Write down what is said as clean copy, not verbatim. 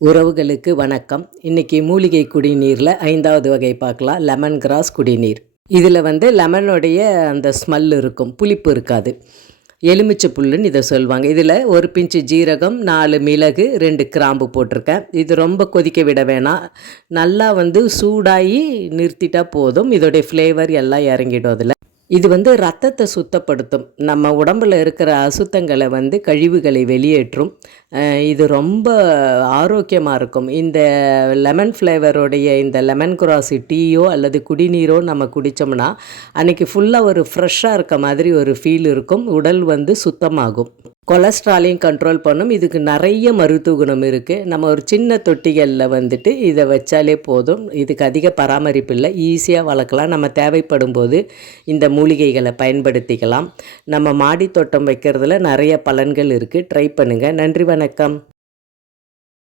உறவுகளுக்கு வணக்கம். இன்றைக்கி மூலிகை குடிநீரில் 5வது வகை பார்க்கலாம். லெமன் கிராஸ் குடிநீர். இதில் லெமனுடைய அந்த ஸ்மெல் இருக்கும், புளிப்பு இருக்காது. எலுமிச்சை புல்லுன்னு இதை சொல்லுவாங்க. இதில் ஒரு பிஞ்சு ஜீரகம், 4 மிளகு, 2 கிராம்பு போட்டிருக்கேன். இது ரொம்ப கொதிக்க விட வேணாம். நல்லா சூடாகி நிறுத்திட்டால் போதும். இதோடைய ஃப்ளேவர் எல்லாம் இறங்கிடும். அதில் இது ரத்தத்தை சுத்தப்படுத்தும். நம்ம உடம்பில் இருக்கிற அசுத்தங்களை கழிவுகளை வெளியேற்றும். இது ரொம்ப ஆரோக்கியமாக இருக்கும். இந்த லெமன் ஃப்ளேவருடைய இந்த லெமன் கிராஸ் டீயோ அல்லது குடிநீரோ நம்ம குடித்தோம்னா அன்றைக்கி ஃபுல்லாக ஒரு ஃப்ரெஷ்ஷாக இருக்க மாதிரி ஒரு ஃபீல் இருக்கும். உடல் சுத்தமாகும். கொலஸ்ட்ராலையும் கண்ட்ரோல் பண்ணும். இதுக்கு நிறைய மருத்துவ குணம் இருக்குது. நம்ம ஒரு சின்ன தொட்டிகளில் இதை வச்சாலே போதும். இதுக்கு அதிக பராமரிப்பு இல்லை, ஈஸியாக வளர்க்கலாம். நம்ம தேவைப்படும் போது இந்த மூலிகைகளை பயன்படுத்திக்கலாம். நம்ம மாடி தோட்டம் வைக்கிறதுல நிறைய பலன்கள் இருக்குது. ட்ரை பண்ணுங்கள். நன்றி, வணக்கம்.